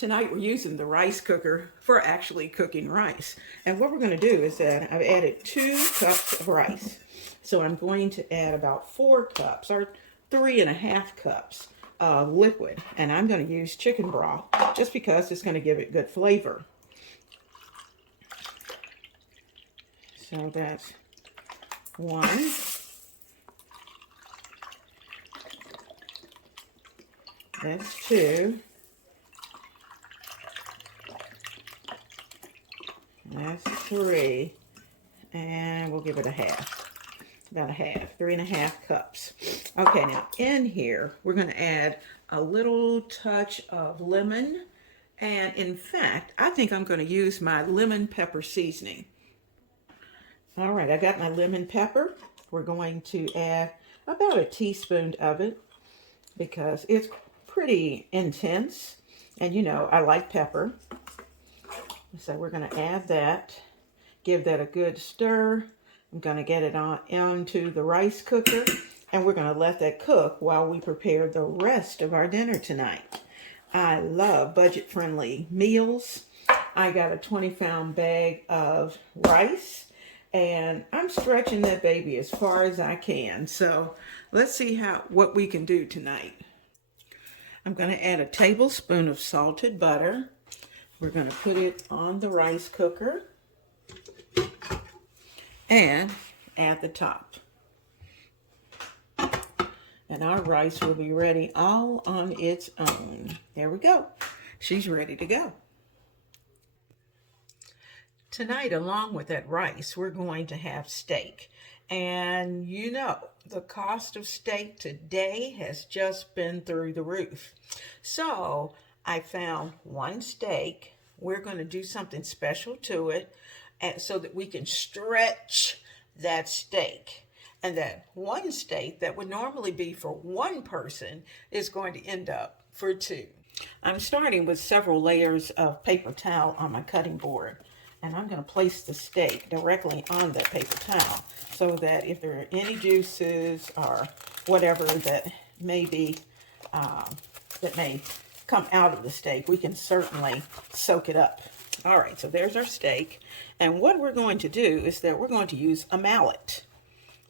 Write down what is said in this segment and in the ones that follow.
Tonight we're using the rice cooker for actually cooking rice. And what we're going to do is that I've added 2 cups of rice. So I'm going to add about 4 cups or 3.5 cups of liquid. And I'm going to use chicken broth just because it's going to give it good flavor. So that's 1. That's 2. That's 3. And we'll give it a half. About a half. 3.5 cups. Okay, now in here, we're going to add a little touch of lemon. And in fact, I think I'm going to use my lemon pepper seasoning. All right, I got my lemon pepper. We're going to add about a teaspoon of it because it's pretty intense. And you know, I like pepper. So we're going to add that. Give that a good stir. I'm going to get it onto the rice cooker. And we're going to let that cook while we prepare the rest of our dinner tonight. I love budget-friendly meals. I got a 20-pound bag of rice. And I'm stretching that baby as far as I can. So let's see what we can do tonight. I'm going to add a tablespoon of salted butter. We're going to put it on the rice cooker and add the top. And our rice will be ready all on its own. There we go. She's ready to go. Tonight, along with that rice, we're going to have steak. And you know, the cost of steak today has just been through the roof. So I found 1 steak. We're going to do something special to it so that we can stretch that steak. And that 1 steak that would normally be for 1 person is going to end up for 2. I'm starting with several layers of paper towel on my cutting board. And I'm going to place the steak directly on that paper towel so that if there are any juices or whatever that may be, that may come out of the steak, we can certainly soak it up. All right, so there's our steak. And what we're going to do is that we're going to use a mallet.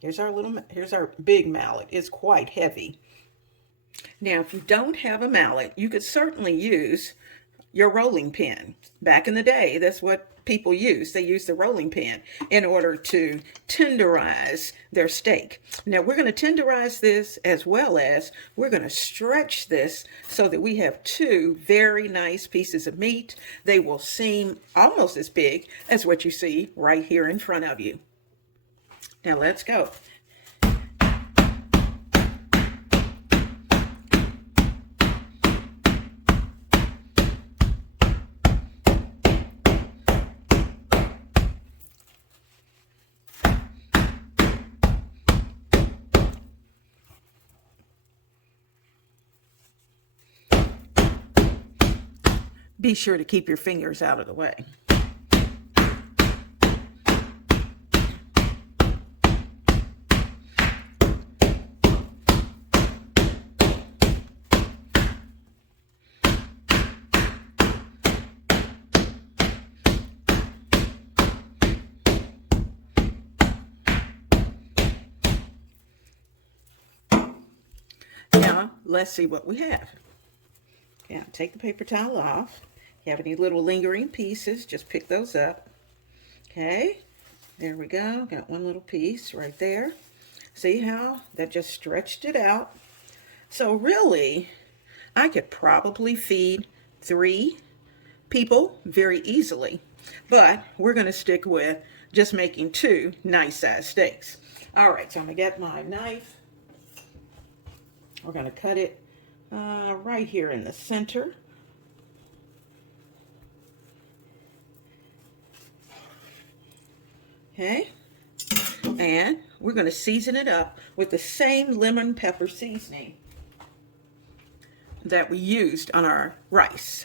Here's our big mallet. It's quite heavy. Now, if you don't have a mallet, you could certainly use your rolling pin. Back in the day, that's what people used. They used the rolling pin in order to tenderize their steak. Now we're going to tenderize this as well as we're going to stretch this so that we have 2 very nice pieces of meat. They will seem almost as big as what you see right here in front of you. Now let's go. Be sure to keep your fingers out of the way. Now, let's see what we have. Okay, take the paper towel off. If you have any little lingering pieces, just pick those up. Okay, there we go. Got 1 little piece right there. See how that just stretched it out? So really, I could probably feed 3 people very easily. But we're going to stick with just making 2 nice-sized steaks. All right, so I'm going to get my knife. We're going to cut it right here in the center. Okay, and we're going to season it up with the same lemon pepper seasoning that we used on our rice.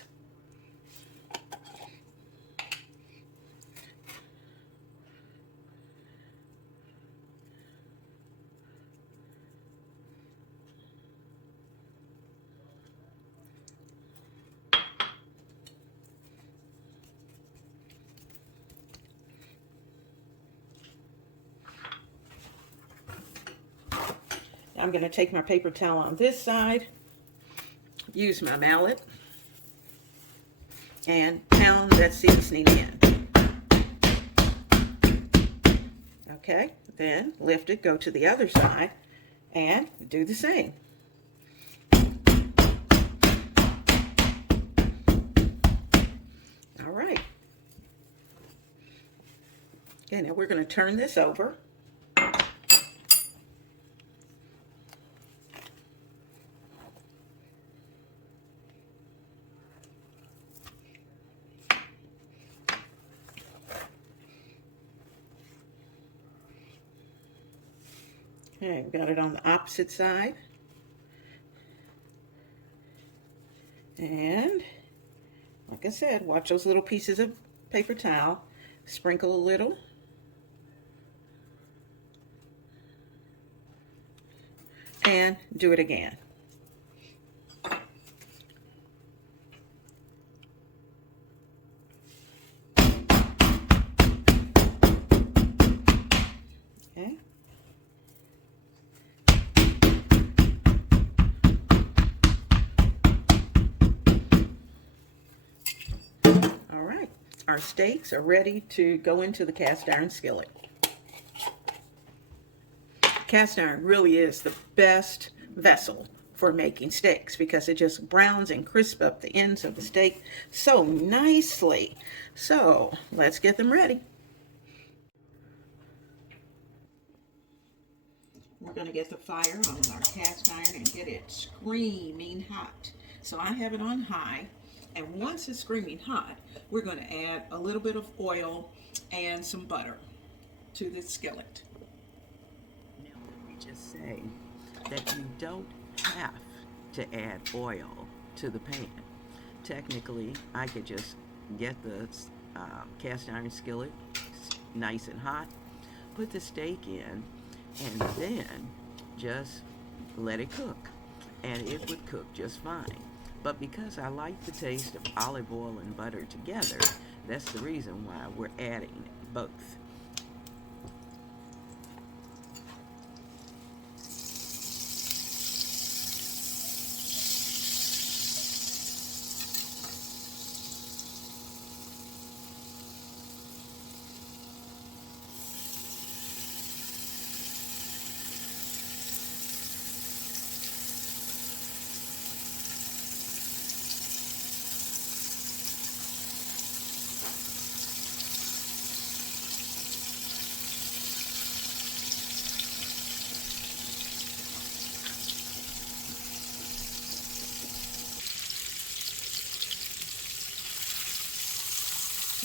I'm going to take my paper towel on this side, use my mallet, and pound that seasoning in. Okay, then lift it, go to the other side, and do the same. All right. Okay, now we're going to turn this over. Okay, we got it on the opposite side. And like I said, watch those little pieces of paper towel. Sprinkle a little. And do it again. Okay. All right. Our steaks are ready to go into the cast iron skillet. Cast iron really is the best vessel for making steaks because it just browns and crisps up the ends of the steak so nicely. So let's get them ready. We're going to get the fire on our cast iron and get it screaming hot. So I have it on high, and once it's screaming hot, we're going to add a little bit of oil and some butter to the skillet. Now let me just say that you don't have to add oil to the pan. Technically, I could just get the cast iron skillet nice and hot, put the steak in, and then just let it cook, and it would cook just fine. But because I like the taste of olive oil and butter together, that's the reason why we're adding both.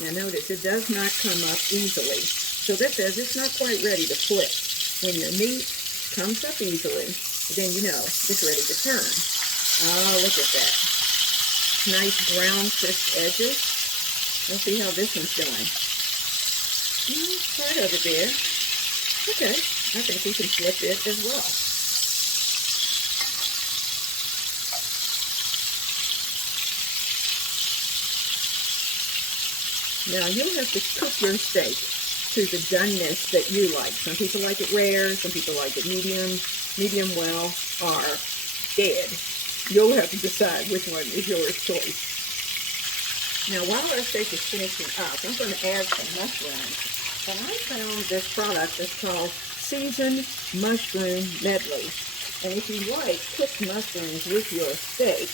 Now notice it does not come up easily. So that says it's not quite ready to flip. When your meat comes up easily, then you know it's ready to turn. Oh, look at that. Nice brown crisp edges. Let's see how this one's doing. Part of it there. Okay, I think we can flip it as well. Now, you'll have to cook your steak to the doneness that you like. Some people like it rare, some people like it medium well, or dead. You'll have to decide which one is your choice. Now, while our steak is finishing up, I'm going to add some mushrooms. And I found this product that's called Seasoned Mushroom Medley. And if you like cooked mushrooms with your steak,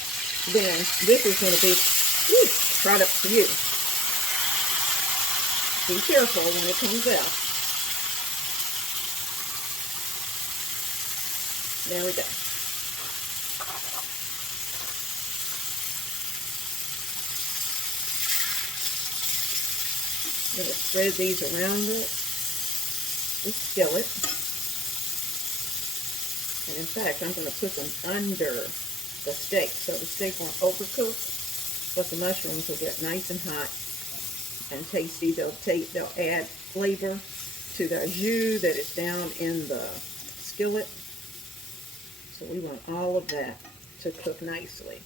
then this is going to be a product for you. Be careful when it comes out. There we go. I'm going to spread these around the skillet. And in fact, I'm going to put them under the steak so the steak won't overcook, but the mushrooms will get nice and hot and tasty. They'll add flavor to the jus that is down in the skillet. So we want all of that to cook nicely.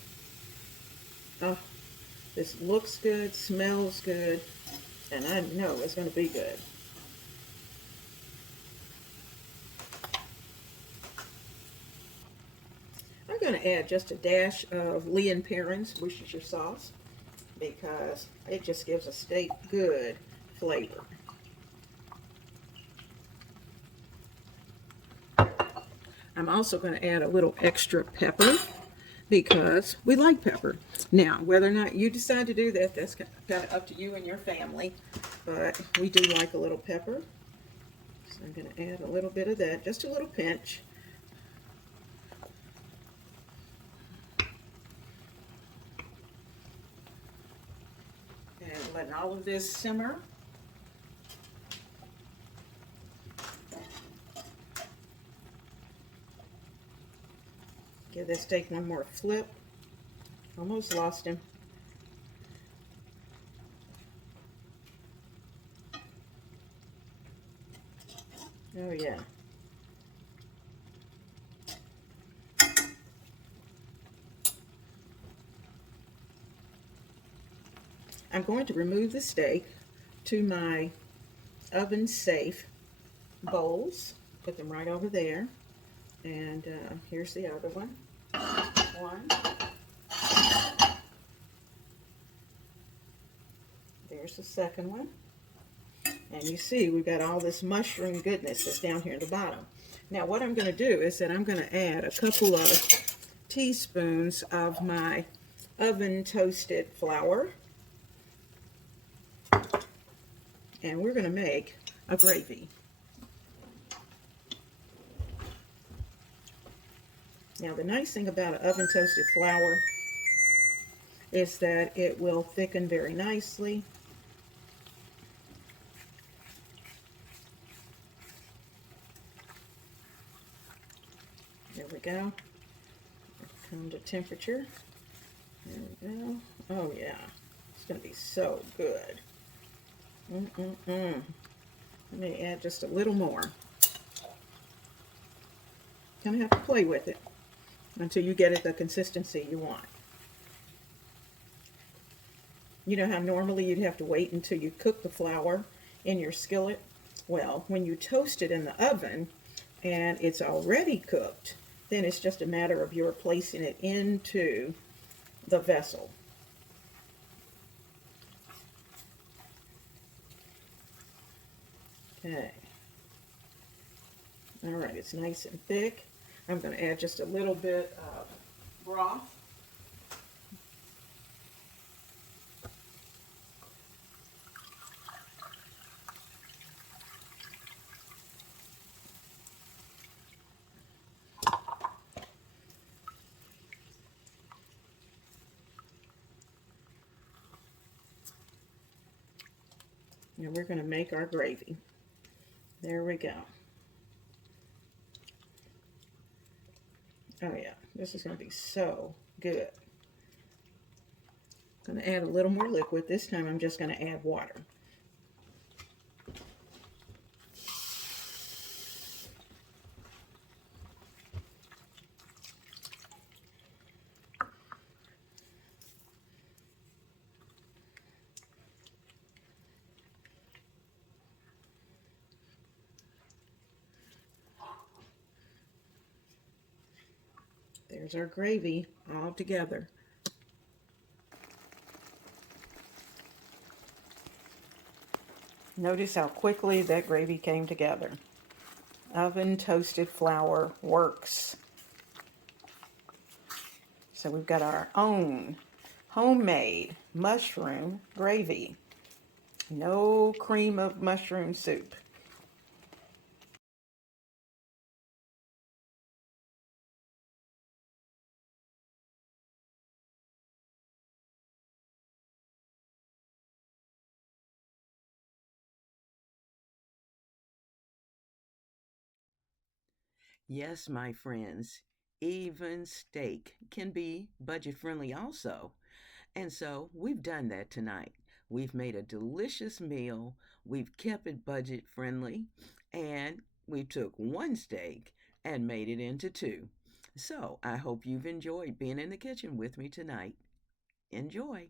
Oh, this looks good, smells good, and I know it's going to be good. going to add just a dash of Lee and Perrin's Worcestershire sauce because it just gives a steak good flavor. I'm also going to add a little extra pepper because we like pepper. Now, whether or not you decide to do that, that's kind of up to you and your family, but we do like a little pepper. So I'm going to add a little bit of that, just a little pinch. And letting all of this simmer. Give this steak one more flip. Almost lost him. Oh yeah. I'm going to remove the steak to my oven safe bowls. Put them right over there. And here's the other one. One. There's the second one. And you see we've got all this mushroom goodness that's down here at the bottom. Now what I'm going to do is that I'm going to add a couple of teaspoons of my oven toasted flour. And we're going to make a gravy. Now the nice thing about an oven toasted flour is that it will thicken very nicely. There we go. Come to temperature. There we go. Oh yeah, it's going to be so good. Let me add just a little more. Kind of have to play with it until you get it the consistency you want. You know how normally you'd have to wait until you cook the flour in your skillet? Well, when you toast it in the oven and it's already cooked, then it's just a matter of your placing it into the vessel. Okay. All right, it's nice and thick. I'm going to add just a little bit of broth. And we're going to make our gravy. There we go. Oh yeah, this is going to be so good. I'm going to add a little more liquid. This time I'm just going to add water. There's our gravy all together. Notice how quickly that gravy came together. Oven toasted flour works. So we've got our own homemade mushroom gravy. No cream of mushroom soup. Yes, my friends, even steak can be budget friendly also. And so we've done that tonight. We've made a delicious meal, we've kept it budget friendly, and we took one steak and made it into two. So I hope you've enjoyed being in the kitchen with me tonight. Enjoy.